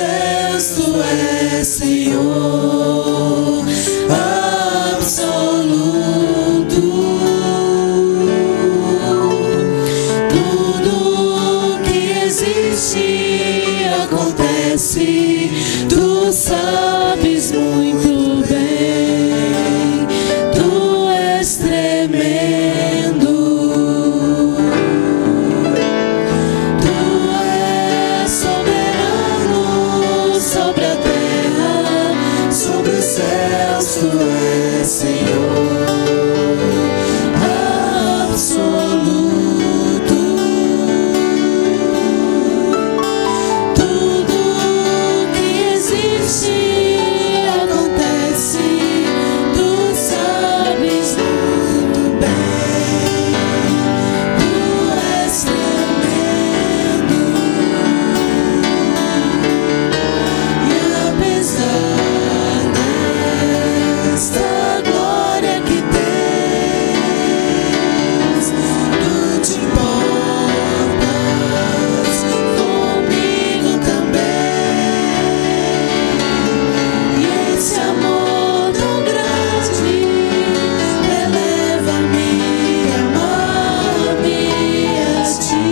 céus tu és Senhor absoluto. Tudo que existe acontece, tu sabes muito bem, tu és tremendo. Tu és soberano sobre a terra, sobre os céus, tu és Senhor absoluto. Tudo que existe acontece, tu sabes muito bem, tu és tremendo. E apesar desta glória que tens, tu te importas comigo também. E esse amor tão grande eleva-me a amar-me a ti.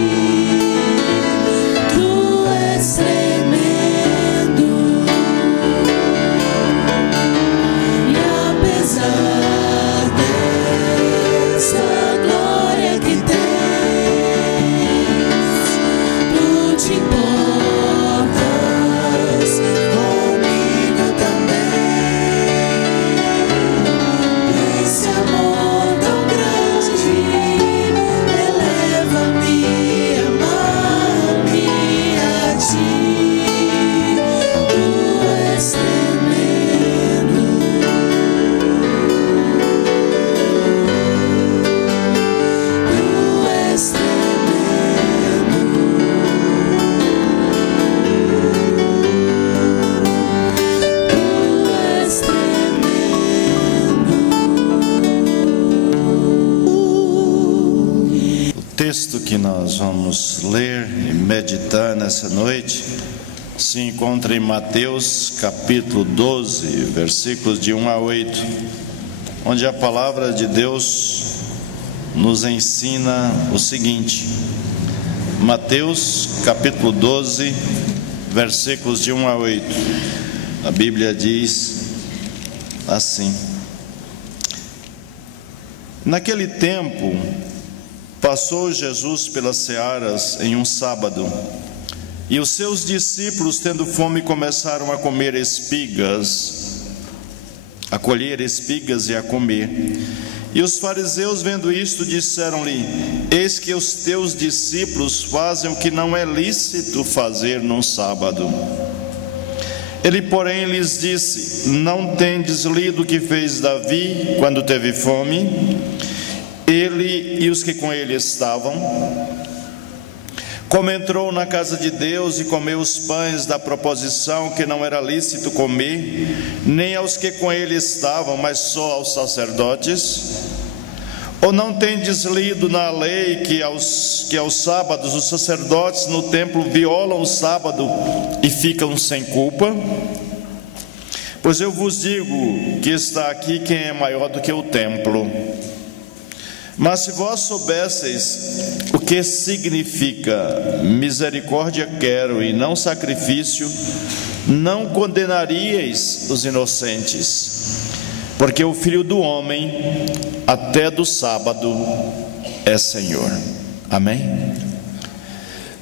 Tu és tremendo. E apesar dessa glória que tens, tu te importas comigo também. Esse amor tão grande eleva-me a amar-me a ti. Tu és tremendo. Tu és tremendo. Tu és tremendo. O texto que nós vamos ler e meditar nessa noite se encontra em Mateus capítulo 12, versículos de 1 a 8, onde a palavra de Deus nos ensina o seguinte. Mateus capítulo 12, versículos de 1 a 8. A Bíblia diz assim: Naquele tempo, passou Jesus pelas searas em um sábado, e os seus discípulos, tendo fome, começaram a comer espigas, a colher espigas e a comer. E os fariseus, vendo isto, disseram-lhe: Eis que os teus discípulos fazem o que não é lícito fazer num sábado. Ele, porém, lhes disse: Não tendes lido o que fez Davi quando teve fome? Ele e os que com ele estavam, como entrou na casa de Deus e comeu os pães da proposição que não era lícito comer, nem aos que com ele estavam, mas só aos sacerdotes? Ou não tendes lido na lei que aos sábados os sacerdotes no templo violam o sábado e ficam sem culpa? Pois eu vos digo que está aqui quem é maior do que o templo. Mas se vós soubesseis o que significa misericórdia quero e não sacrifício, não condenaríeis os inocentes, porque o Filho do Homem até do sábado é Senhor. Amém?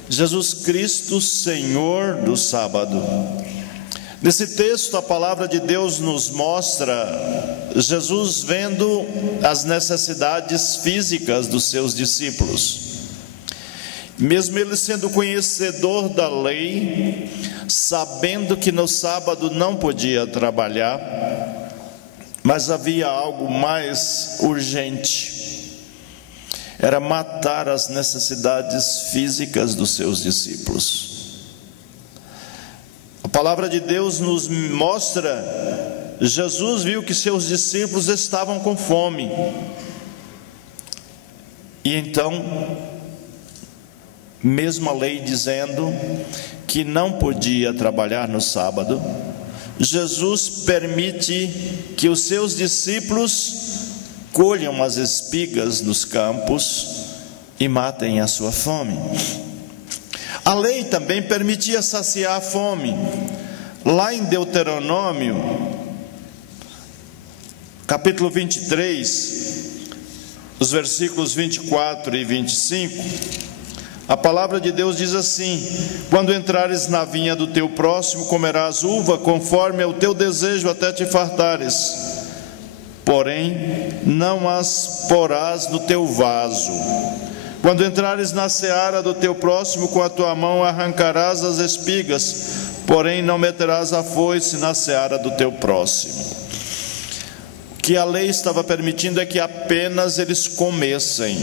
Jesus Cristo, Senhor do sábado. Nesse texto, a palavra de Deus nos mostra Jesus vendo as necessidades físicas dos seus discípulos. Mesmo ele sendo conhecedor da lei, sabendo que no sábado não podia trabalhar, mas havia algo mais urgente: era matar as necessidades físicas dos seus discípulos. A palavra de Deus nos mostra, Jesus viu que seus discípulos estavam com fome, e então, mesmo a lei dizendo que não podia trabalhar no sábado, Jesus permite que os seus discípulos colham as espigas nos campos e matem a sua fome. A lei também permitia saciar a fome. Lá em Deuteronômio, capítulo 23, os versículos 24 e 25, a palavra de Deus diz assim: quando entrares na vinha do teu próximo, comerás uva conforme é o teu desejo até te fartares, porém não as porás no teu vaso. Quando entrares na seara do teu próximo, com a tua mão arrancarás as espigas, porém não meterás a foice na seara do teu próximo. O que a lei estava permitindo é que apenas eles comessem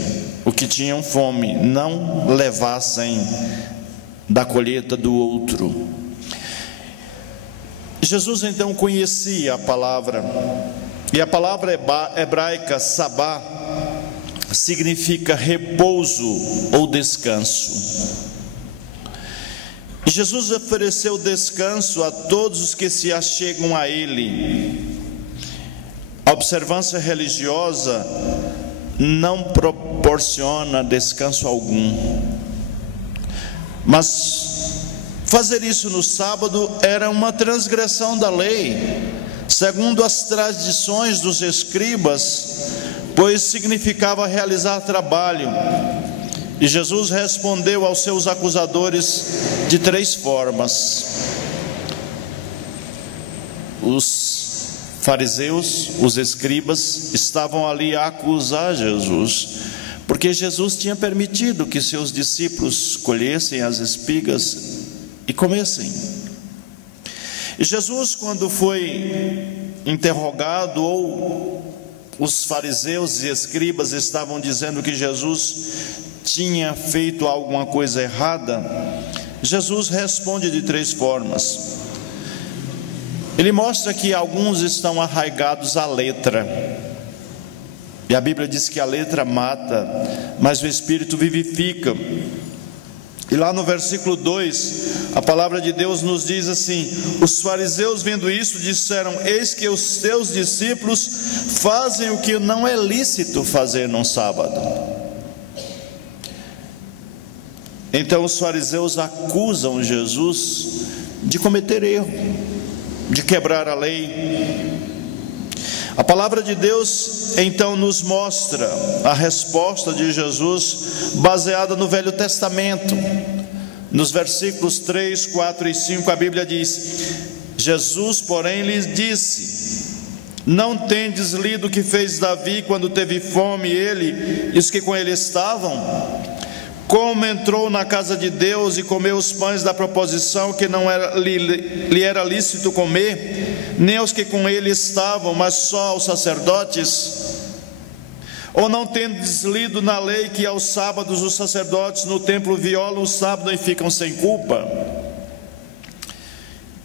o que tinham fome, não levassem da colheita do outro. Jesus então conhecia a palavra, e a palavra hebraica sabá significa repouso ou descanso. E Jesus ofereceu descanso a todos os que se achegam a Ele. A observância religiosa não proporciona descanso algum, mas fazer isso no sábado era uma transgressão da lei, segundo as tradições dos escribas, pois significava realizar trabalho. E Jesus respondeu aos seus acusadores de 3 formas. Os fariseus, os escribas, estavam ali a acusar Jesus, porque Jesus tinha permitido que seus discípulos colhessem as espigas e comessem. E Jesus, quando foi interrogado, ou os fariseus e escribas estavam dizendo que Jesus tinha feito alguma coisa errada, Jesus responde de 3 formas. Ele mostra que alguns estão arraigados à letra, e a Bíblia diz que a letra mata, mas o Espírito vivifica. E lá no versículo 2, a palavra de Deus nos diz assim: os fariseus, vendo isso, disseram: eis que os teus discípulos fazem o que não é lícito fazer num sábado. Então os fariseus acusam Jesus de cometer erro, de quebrar a lei. A palavra de Deus então nos mostra a resposta de Jesus baseada no Velho Testamento. Nos versículos 3, 4 e 5 a Bíblia diz: Jesus, porém, lhes disse: não tendes lido o que fez Davi quando teve fome, ele e os que com ele estavam? Como entrou na casa de Deus e comeu os pães da proposição que não lhe era lícito comer, nem aos que com ele estavam, mas só aos sacerdotes? Ou não tendes lido na lei que aos sábados os sacerdotes no templo violam o sábado e ficam sem culpa?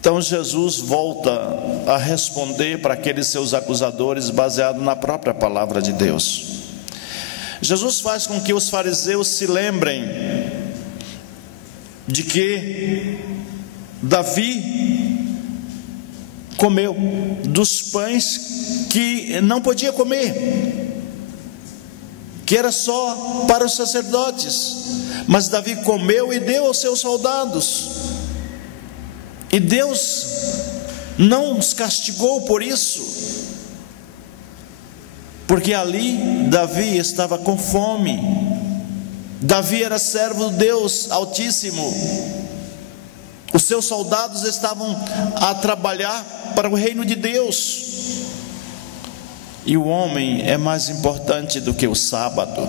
Então Jesus volta a responder para aqueles seus acusadores baseado na própria palavra de Deus. Jesus faz com que os fariseus se lembrem de que Davi comeu dos pães que não podia comer, que era só para os sacerdotes, mas Davi comeu e deu aos seus soldados, e Deus não os castigou por isso, porque ali Davi estava com fome. Davi era servo de Deus Altíssimo. Os seus soldados estavam a trabalhar para o reino de Deus. E o homem é mais importante do que o sábado.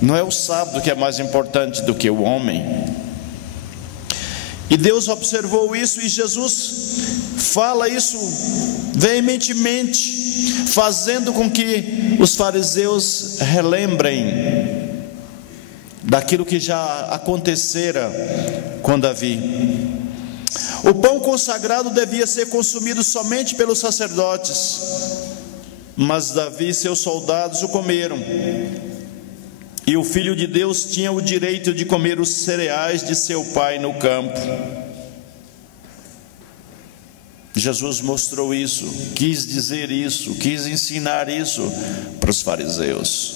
Não é o sábado que é mais importante do que o homem. E Deus observou isso, e Jesus fala isso veementemente, fazendo com que os fariseus relembrem daquilo que já acontecera com Davi. O pão consagrado devia ser consumido somente pelos sacerdotes, mas Davi e seus soldados o comeram. e o Filho de Deus tinha o direito de comer os cereais de seu pai no campo. Jesus mostrou isso, quis dizer isso, quis ensinar isso para os fariseus.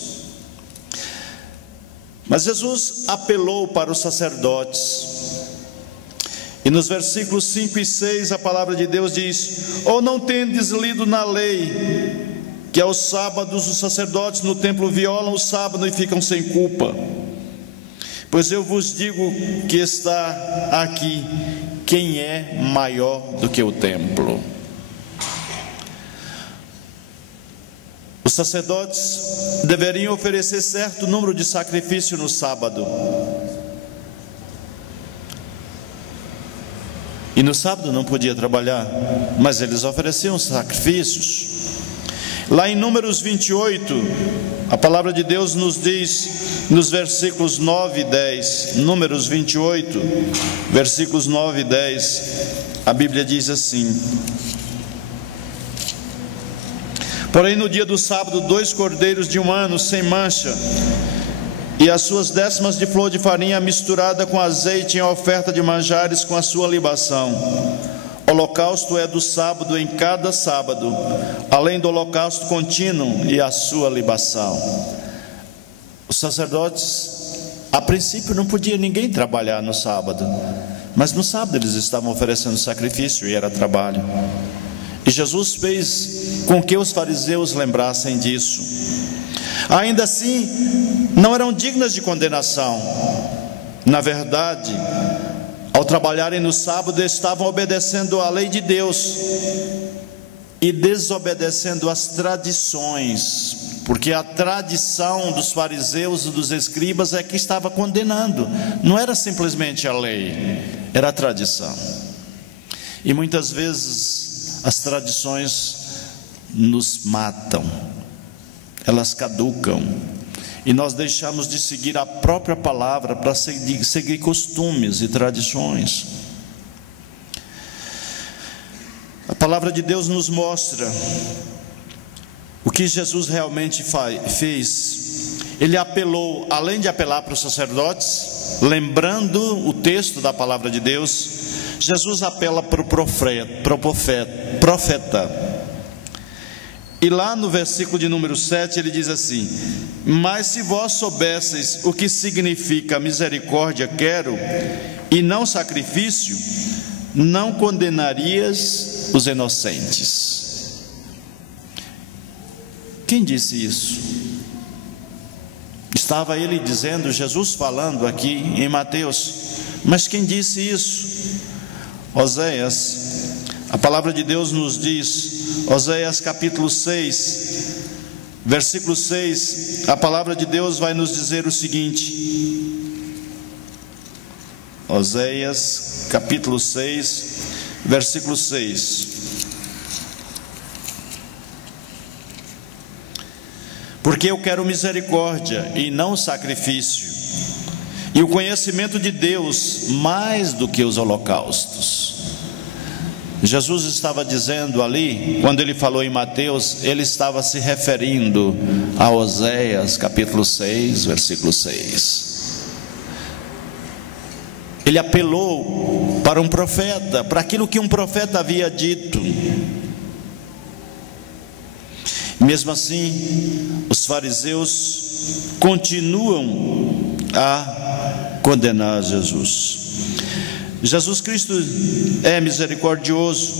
Mas Jesus apelou para os sacerdotes. E nos versículos 5 e 6 a palavra de Deus diz: ou não tendes lido na lei que aos sábados os sacerdotes no templo violam o sábado e ficam sem culpa? Pois eu vos digo que está aqui quem é maior do que o templo. Os sacerdotes deveriam oferecer certo número de sacrifícios no sábado. E no sábado não podia trabalhar, mas eles ofereciam sacrifícios. Lá em Números 28, a palavra de Deus nos diz, nos versículos 9 e 10, Números 28, versículos 9 e 10, a Bíblia diz assim: porém no dia do sábado, 2 cordeiros de 1 ano, sem mancha, e as suas décimas de flor de farinha misturada com azeite em oferta de manjares com a sua libação. Holocausto é do sábado em cada sábado, além do holocausto contínuo e a sua libação. Os sacerdotes, a princípio, não podia ninguém trabalhar no sábado, mas no sábado eles estavam oferecendo sacrifício e era trabalho. E Jesus fez com que os fariseus lembrassem disso. Ainda assim, não eram dignas de condenação. Na verdade, ao trabalharem no sábado, estavam obedecendo à lei de Deus e desobedecendo às tradições, porque a tradição dos fariseus e dos escribas é que estava condenando, não era simplesmente a lei, era a tradição. E muitas vezes as tradições nos matam, elas caducam, e nós deixamos de seguir a própria palavra para seguir costumes e tradições. A palavra de Deus nos mostra o que Jesus realmente fez. Ele apelou, além de apelar para os sacerdotes, lembrando o texto da palavra de Deus, Jesus apela para o profeta. E lá no versículo de número 7 ele diz assim: mas se vós soubesseis o que significa misericórdia quero, e não sacrifício, não condenarias os inocentes. Quem disse isso? Estava ele dizendo, Jesus falando aqui em Mateus, mas quem disse isso? Oséias. A palavra de Deus nos diz, Oséias capítulo 6, versículo 6, a palavra de Deus vai nos dizer o seguinte. Oséias capítulo 6, versículo 6. Porque eu quero misericórdia e não sacrifício, e o conhecimento de Deus mais do que os holocaustos. Jesus estava dizendo ali, quando ele falou em Mateus, ele estava se referindo a Oséias capítulo 6, versículo 6. Ele apelou para um profeta, para aquilo que um profeta havia dito. Mesmo assim, os fariseus continuam a condenar Jesus. Jesus Cristo é misericordioso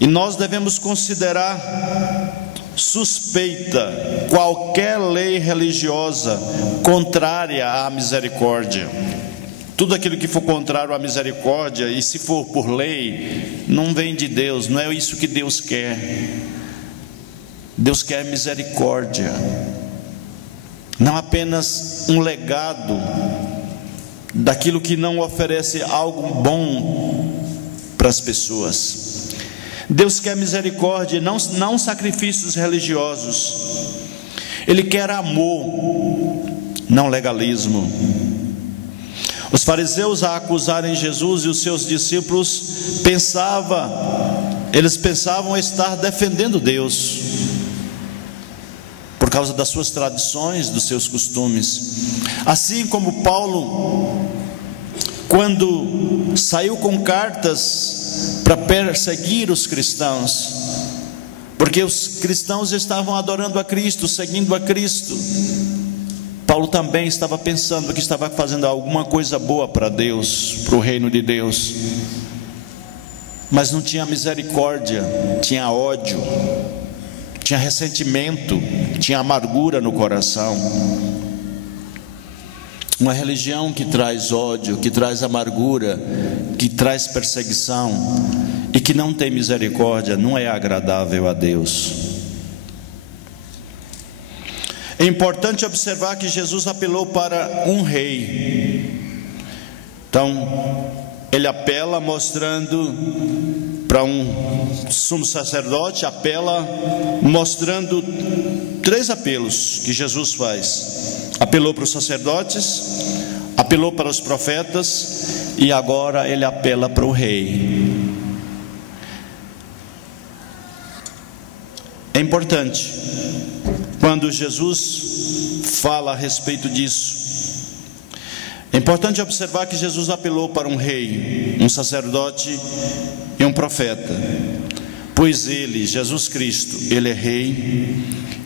e nós devemos considerar suspeita qualquer lei religiosa contrária à misericórdia. Tudo aquilo que for contrário à misericórdia, e se for por lei, não vem de Deus, não é isso que Deus quer. Deus quer misericórdia, não apenas um legado daquilo que não oferece algo bom para as pessoas. Deus quer misericórdia, não sacrifícios religiosos. Ele quer amor, não legalismo. Os fariseus, a acusarem Jesus e os seus discípulos, eles pensavam estar defendendo Deus por causa das suas tradições, dos seus costumes. Assim como Paulo, quando saiu com cartas para perseguir os cristãos, porque os cristãos estavam adorando a Cristo, seguindo a Cristo, Paulo também estava pensando que estava fazendo alguma coisa boa para Deus, para o reino de Deus, mas não tinha misericórdia, tinha ódio, tinha ressentimento, tinha amargura no coração. Uma religião que traz ódio, que traz amargura, que traz perseguição e que não tem misericórdia, não é agradável a Deus. É importante observar que Jesus apelou para um rei. Então, ele apela mostrando para um sumo sacerdote, apela mostrando 3 apelos que Jesus faz. Apelou para os sacerdotes, apelou para os profetas e agora ele apela para o rei. É importante quando Jesus fala a respeito disso. É importante observar que Jesus apelou para um rei, um sacerdote e um profeta, pois ele, Jesus Cristo, ele é rei,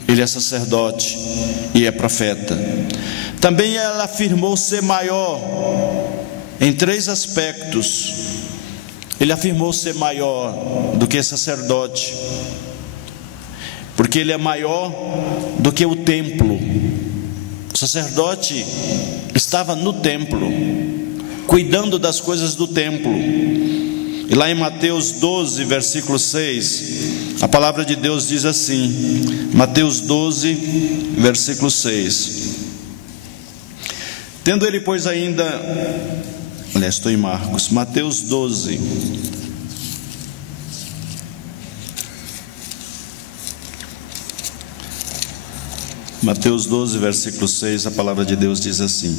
ele é sacerdote e é profeta. Também ela afirmou ser maior em 3 aspectos. Ele afirmou ser maior do que sacerdote, porque ele é maior do que o templo. O sacerdote estava no templo, cuidando das coisas do templo. E lá em Mateus 12, versículo 6, a palavra de Deus diz assim, Mateus 12, versículo 6. Tendo ele, pois, ainda... Aliás, estou em Marcos, Mateus 12. Mateus 12, versículo 6, a palavra de Deus diz assim: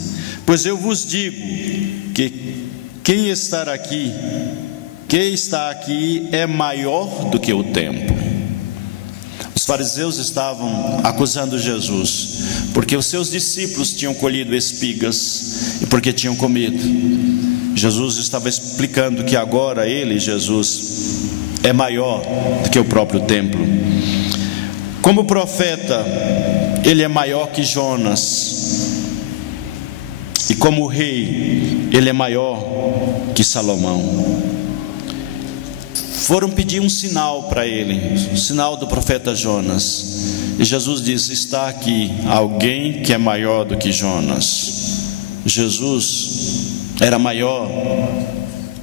pois eu vos digo que quem está aqui é maior do que o templo. Os fariseus estavam acusando Jesus, porque os seus discípulos tinham colhido espigas e porque tinham comido. Jesus estava explicando que agora ele, Jesus, é maior do que o próprio templo. Como profeta, ele é maior que Jonas, e como rei, ele é maior que Salomão. Foram pedir um sinal para ele, o sinal do profeta Jonas, e Jesus disse: está aqui alguém que é maior do que Jonas. Jesus era maior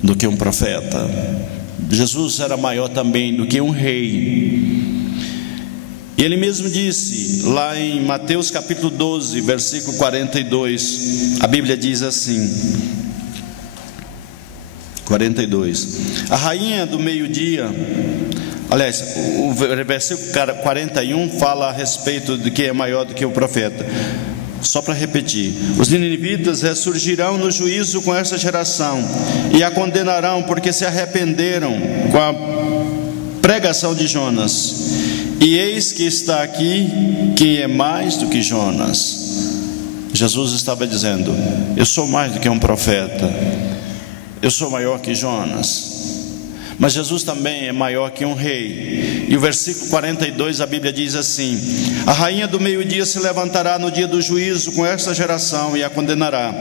do que um profeta, Jesus era maior também do que um rei. E ele mesmo disse, lá em Mateus capítulo 12, versículo 42, a Bíblia diz assim, 42, a rainha do meio-dia, aliás, o versículo 41 fala a respeito de quem é maior do que o profeta. Só para repetir, os ninivitas ressurgirão no juízo com essa geração e a condenarão, porque se arrependeram com a pregação de Jonas. E eis que está aqui quem é mais do que Jonas. Jesus estava dizendo: eu sou mais do que um profeta, eu sou maior que Jonas. Mas Jesus também é maior que um rei. E o versículo 42, a Bíblia diz assim: a rainha do meio-dia se levantará no dia do juízo com esta geração e a condenará,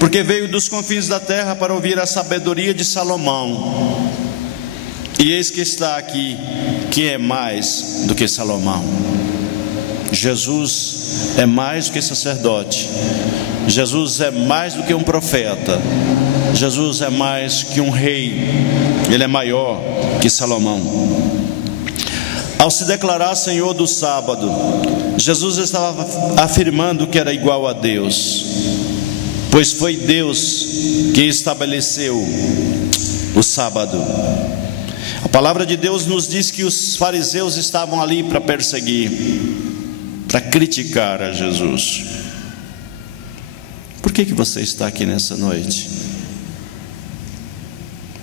porque veio dos confins da terra para ouvir a sabedoria de Salomão. E eis que está aqui quem é mais do que Salomão. Jesus é mais do que sacerdote, Jesus é mais do que um profeta, Jesus é mais que um rei, ele é maior que Salomão. Ao se declarar Senhor do sábado, Jesus estava afirmando que era igual a Deus, pois foi Deus que estabeleceu o sábado. A palavra de Deus nos diz que os fariseus estavam ali para perseguir, para criticar a Jesus. Por que você está aqui nessa noite?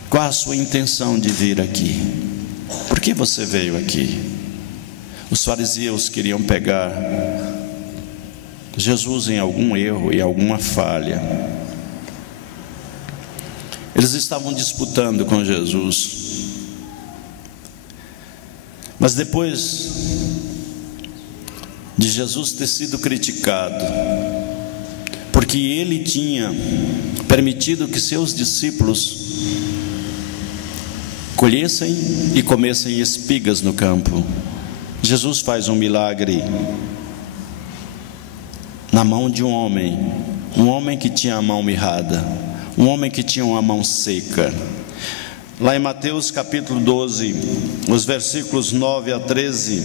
Qual a sua intenção de vir aqui? Por que você veio aqui? Os fariseus queriam pegar Jesus em algum erro, em alguma falha. Eles estavam disputando com Jesus. Mas depois de Jesus ter sido criticado, porque ele tinha permitido que seus discípulos colhessem e comessem espigas no campo, Jesus faz um milagre na mão de um homem que tinha a mão mirrada, um homem que tinha uma mão seca. Lá em Mateus capítulo 12, os versículos 9 a 13,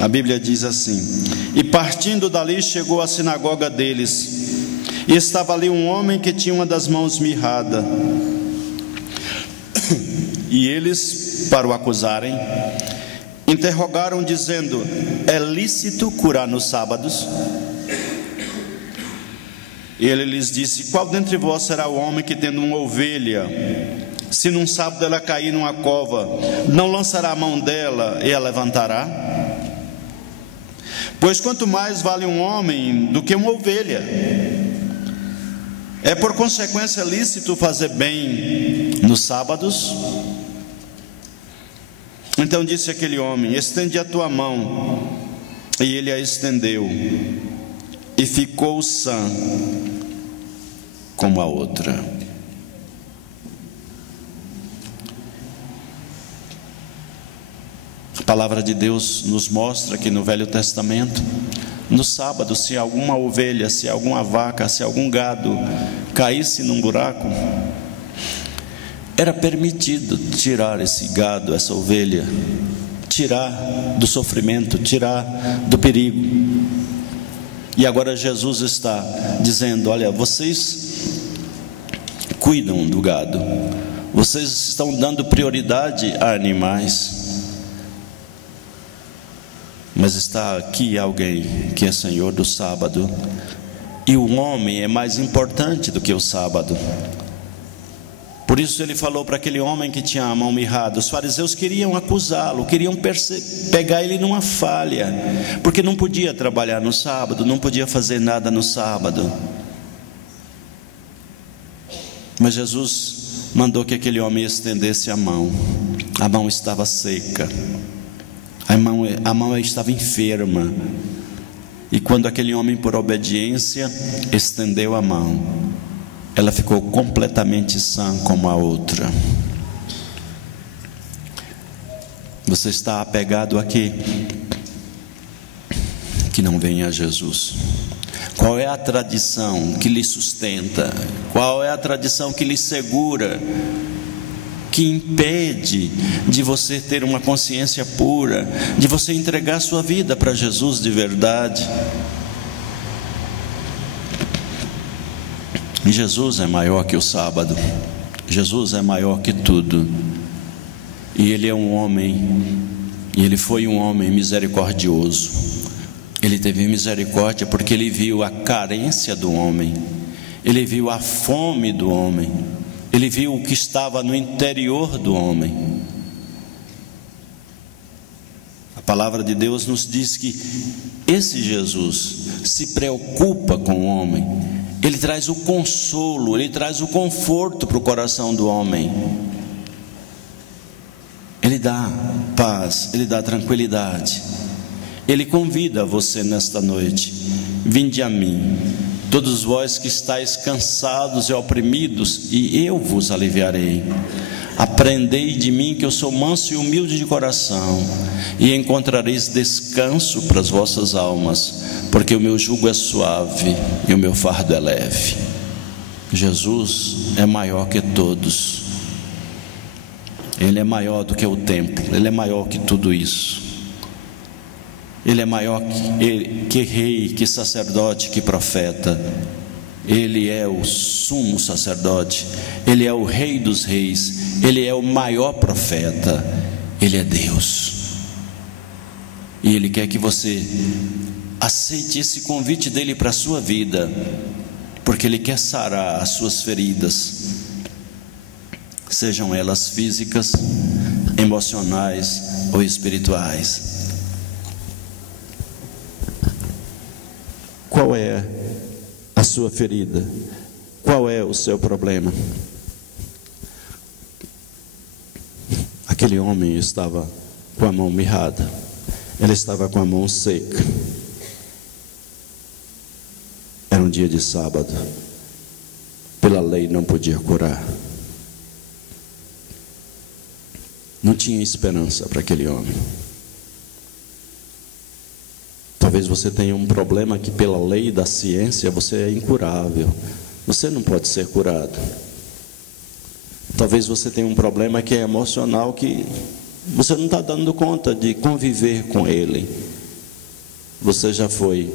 a Bíblia diz assim: E partindo dali chegou à sinagoga deles, e estava ali um homem que tinha uma das mãos mirrada. E eles, para o acusarem, interrogaram dizendo: É lícito curar nos sábados? E ele lhes disse: Qual dentre vós será o homem que, tendo uma ovelha, se num sábado ela cair numa cova, não lançará a mão dela e a levantará? Pois quanto mais vale um homem do que uma ovelha. É por consequência lícito fazer bem nos sábados? Então disse aquele homem: Estende a tua mão. E ele a estendeu, e ficou sã como a outra. A palavra de Deus nos mostra que no Velho Testamento, no sábado, se alguma ovelha, se alguma vaca, se algum gado caísse num buraco, era permitido tirar esse gado, essa ovelha, tirar do sofrimento, tirar do perigo. E agora Jesus está dizendo: olha, vocês cuidam do gado, vocês estão dando prioridade a animais, mas está aqui alguém que é Senhor do sábado, e o homem é mais importante do que o sábado. Por isso ele falou para aquele homem que tinha a mão mirrada. Os fariseus queriam acusá-lo, queriam pegar ele numa falha, porque não podia trabalhar no sábado, não podia fazer nada no sábado. Mas Jesus mandou que aquele homem estendesse a mão. A mão estava seca, a mão estava enferma. E quando aquele homem, por obediência, estendeu a mão, ela ficou completamente sã como a outra. Você está apegado a quê? Que não venha a Jesus. Qual é a tradição que lhe sustenta? Qual é a tradição que lhe segura, que impede de você ter uma consciência pura, de você entregar sua vida para Jesus de verdade? Jesus é maior que o sábado, Jesus é maior que tudo, e Ele é um homem, e Ele foi um homem misericordioso. Ele teve misericórdia porque Ele viu a carência do homem, Ele viu a fome do homem, Ele viu o que estava no interior do homem. A palavra de Deus nos diz que esse Jesus se preocupa com o homem. Ele traz o consolo, Ele traz o conforto para o coração do homem. Ele dá paz, Ele dá tranquilidade. Ele convida você nesta noite: vinde a mim, todos vós que estáis cansados e oprimidos, e eu vos aliviarei. Aprendei de mim, que eu sou manso e humilde de coração, e encontrareis descanso para as vossas almas, porque o meu jugo é suave e o meu fardo é leve. Jesus é maior que todos. Ele é maior do que o templo, Ele é maior que tudo isso. Ele é maior que rei, que sacerdote, que profeta. Ele é o sumo sacerdote, Ele é o rei dos reis, Ele é o maior profeta, Ele é Deus. E Ele quer que você aceite esse convite dEle para a sua vida, porque Ele quer sarar as suas feridas, sejam elas físicas, emocionais ou espirituais. Qual é a sua ferida? Qual é o seu problema? Aquele homem estava com a mão mirrada, ele estava com a mão seca. Era um dia de sábado, pela lei não podia curar. Não tinha esperança para aquele homem. Talvez você tenha um problema que pela lei da ciência você é incurável, você não pode ser curado. Talvez você tenha um problema que é emocional, que você não está dando conta de conviver com ele. Você já foi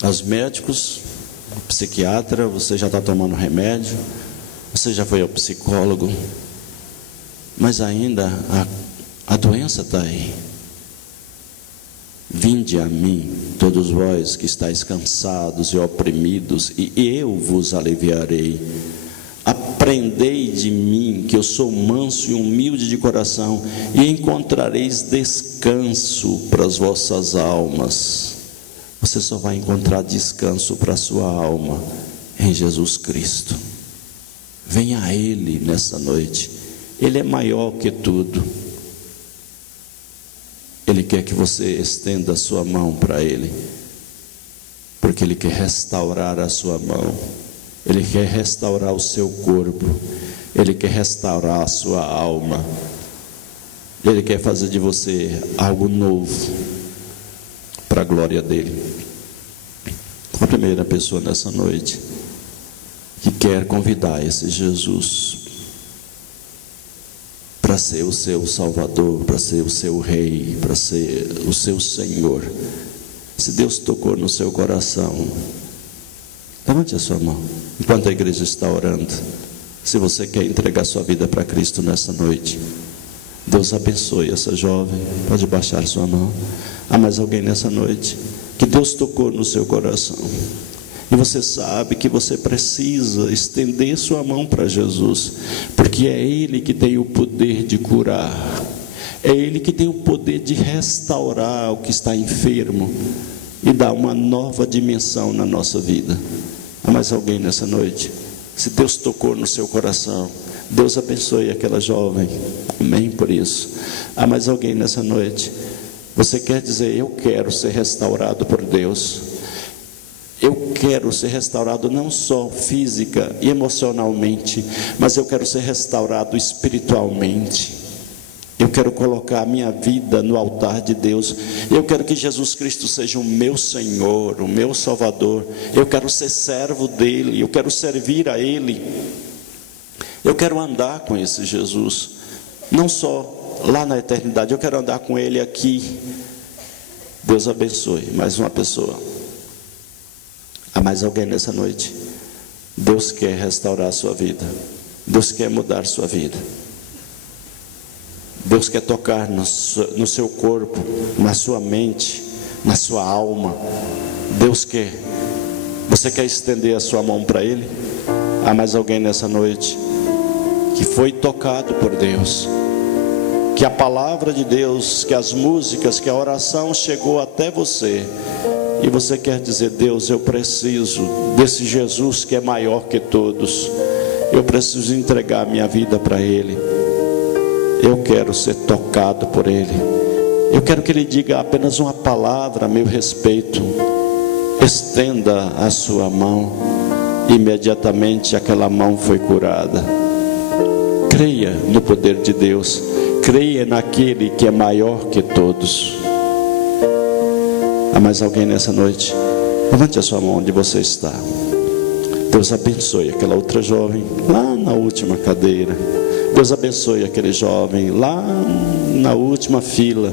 aos médicos, psiquiatra, você já está tomando remédio, você já foi ao psicólogo, mas ainda a doença está aí. Vinde a mim, todos vós que estáis cansados e oprimidos, e eu vos aliviarei. Aprendei de mim, que eu sou manso e humilde de coração, e encontrareis descanso para as vossas almas. Você só vai encontrar descanso para a sua alma em Jesus Cristo. Venha a Ele nessa noite. Ele é maior que tudo. Ele quer que você estenda a sua mão para Ele, porque Ele quer restaurar a sua mão. Ele quer restaurar o seu corpo. Ele quer restaurar a sua alma. Ele quer fazer de você algo novo para a glória dele. A primeira pessoa nessa noite que quer convidar esse Jesus para ser o seu Salvador, para ser o seu Rei, para ser o seu Senhor. Se Deus tocou no seu coração, levante a sua mão, enquanto a igreja está orando. Se você quer entregar sua vida para Cristo nessa noite, Deus abençoe essa jovem. Pode baixar sua mão. Há mais alguém nessa noite que Deus tocou no seu coração, e você sabe que você precisa estender sua mão para Jesus, porque é Ele que tem o poder de curar, é Ele que tem o poder de restaurar o que está enfermo e dar uma nova dimensão na nossa vida. Há mais alguém nessa noite? Se Deus tocou no seu coração, Deus abençoe aquela jovem. Amém por isso. Há mais alguém nessa noite? Você quer dizer: eu quero ser restaurado por Deus. Eu quero ser restaurado não só física e emocionalmente, mas eu quero ser restaurado espiritualmente. Eu quero colocar a minha vida no altar de Deus. Eu quero que Jesus Cristo seja o meu Senhor, o meu Salvador. Eu quero ser servo dEle, eu quero servir a Ele. Eu quero andar com esse Jesus, não só lá na eternidade, eu quero andar com Ele aqui. Deus abençoe mais uma pessoa. Há mais alguém nessa noite? Deus quer restaurar a sua vida. Deus quer mudar a sua vida. Deus quer tocar no seu corpo, na sua mente, na sua alma. Deus quer. Você quer estender a sua mão para Ele? Há mais alguém nessa noite que foi tocado por Deus, que a palavra de Deus, que as músicas, que a oração chegou até você, e você quer dizer: Deus, eu preciso desse Jesus que é maior que todos. Eu preciso entregar a minha vida para Ele. Eu quero ser tocado por Ele. Eu quero que Ele diga apenas uma palavra a meu respeito. Estenda a sua mão. Imediatamente aquela mão foi curada. Creia no poder de Deus. Creia naquele que é maior que todos. Há mais alguém nessa noite? Levante a sua mão onde você está. Deus abençoe aquela outra jovem lá na última cadeira. Deus abençoe aquele jovem lá na última fila.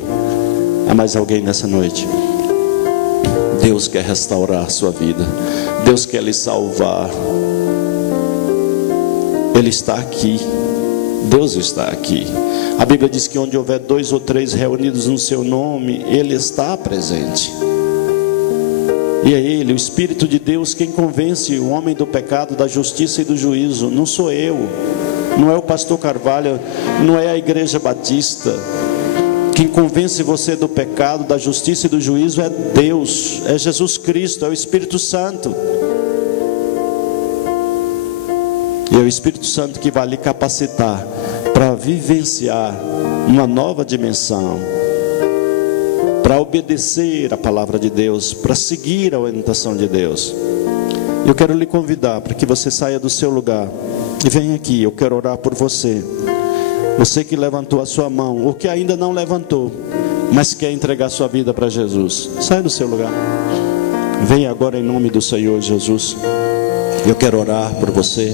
Há mais alguém nessa noite? Deus quer restaurar a sua vida. Deus quer lhe salvar. Ele está aqui. Deus está aqui. A Bíblia diz que onde houver 2 ou 3 reunidos no seu nome, Ele está presente. E é Ele, o Espírito de Deus, quem convence o homem do pecado, da justiça e do juízo. Não sou eu, não é o pastor Carvalho, não é a Igreja Batista. Quem convence você do pecado, da justiça e do juízo é Deus, é Jesus Cristo, é o Espírito Santo. E é o Espírito Santo que vai lhe capacitar para vivenciar uma nova dimensão, para obedecer a palavra de Deus, para seguir a orientação de Deus. Eu quero lhe convidar para que você saia do seu lugar e venha aqui. Eu quero orar por você. Você que levantou a sua mão, ou que ainda não levantou, mas quer entregar sua vida para Jesus, sai do seu lugar. Venha agora em nome do Senhor Jesus. Eu quero orar por você.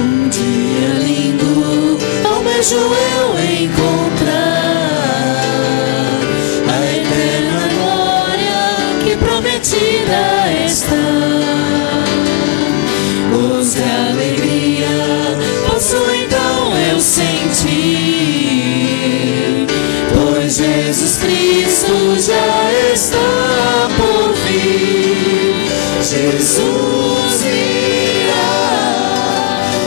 Um dia lindo, almejo eu encontrar a eterna glória que prometida está. Luz e alegria posso então eu sentir, pois Jesus Cristo já está por vir. Jesus virá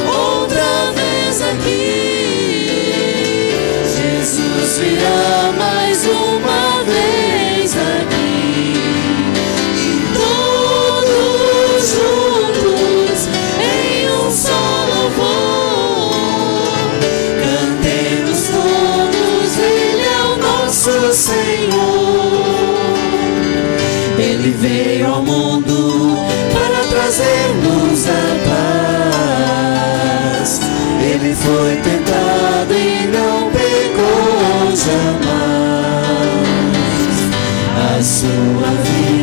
outra vez aqui. Jesus virá mais uma vez aqui. E todos juntos em um só louvor cantemos todos, Ele é o nosso Senhor. Ele veio ao mundo para trazer-nos a paz. Ele foi tentado e não pecou jamais. A sua vida